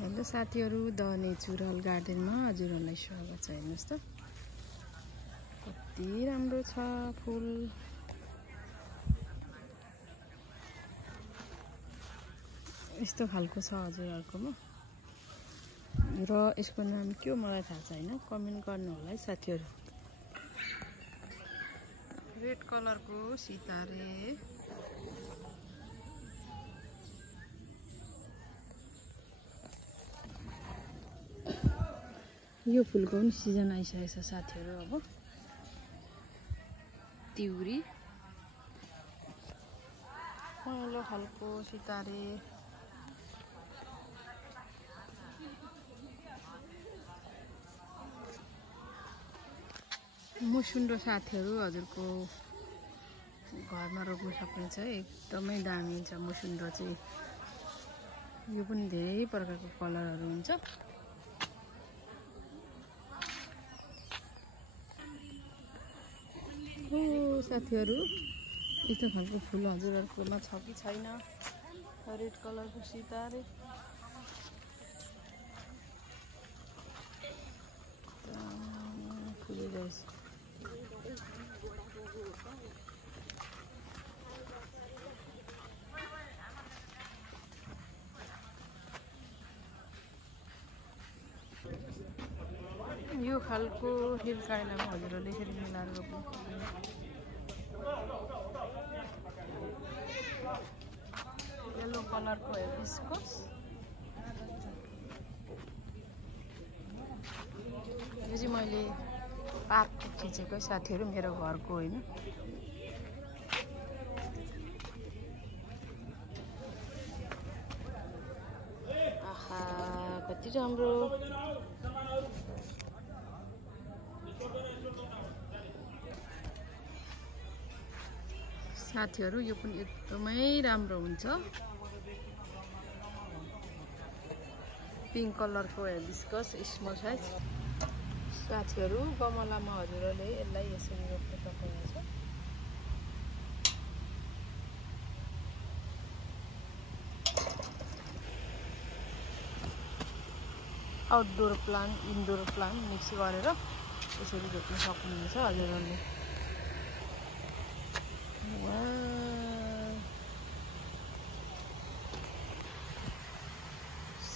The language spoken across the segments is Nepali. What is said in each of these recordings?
हेलो साथीहरु, द नेचुरल गार्डनमा हजुरहरुलाई स्वागत छ। हेर्नुस् त कति राम्रो छ फूल। यस्तो खालको छ हजुरहरुकोमा र यसको नाम के हो मलाई थाहा छैन, कमेन्ट गर्नु होला है साथीहरु। रेड कलरको सितारे, यो फुलको पनि सिजन आइसकेको छ साथीहरु। अब तिउरी, पहेँलो खालको सितारे, मुसुन्डो साथीहरु हजुरको घरमा रोप्न सक्नुहुन्छ। एकदमै दामी छ मुसुन्डो चाहिँ। यो पनि धेरै प्रकारको कलरहरु हुन्छ। साथीहरु, यस्तो खालको फुल हजुरहरुकोमा छ कि छैन? रेड कलरको सितारे, फुलिरहेछ। यो खालको हिल काइलामा हजुरहरुले यसरी मिलाएर रोप्नु। येलो कलरको हिबिस्कस, यो चाहिँ मैले पार्क खिचेको साथीहरु, मेरो घरको होइन। आहा कति राम्रो। साथीहरु, यो पनि एकदमै राम्रो हुन्छ। पिंक कलरको हिबिस्कस स्मल साइज। साथीहरु, गमलामा हजुरहरुले यसलाई यसरी रोप्न सक्नुहुन्छ। Outdoor plant, indoor plant mix गरेर यसरी रोप्न सक्नुहुन्छ हजुरहरुले।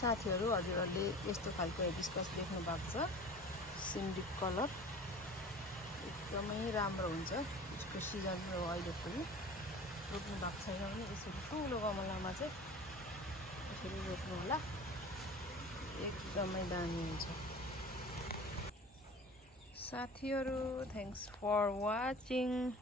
साथीहरु, हजुरहरुले यस्तो खालको हिबिस्कस देख्नु भएको छ। सिन्डिक कलर एकदमै राम्रो हुन्छ। यसको सिजन हो अहिले पनि। रोप्नु भएको छैन भने यसरी ठुलो गमलामा चाहिँ यसरी रोप्नु होला, एकदमै दामी हुन्छ। साथीहरु, थ्यांक्स फर वाचिङ।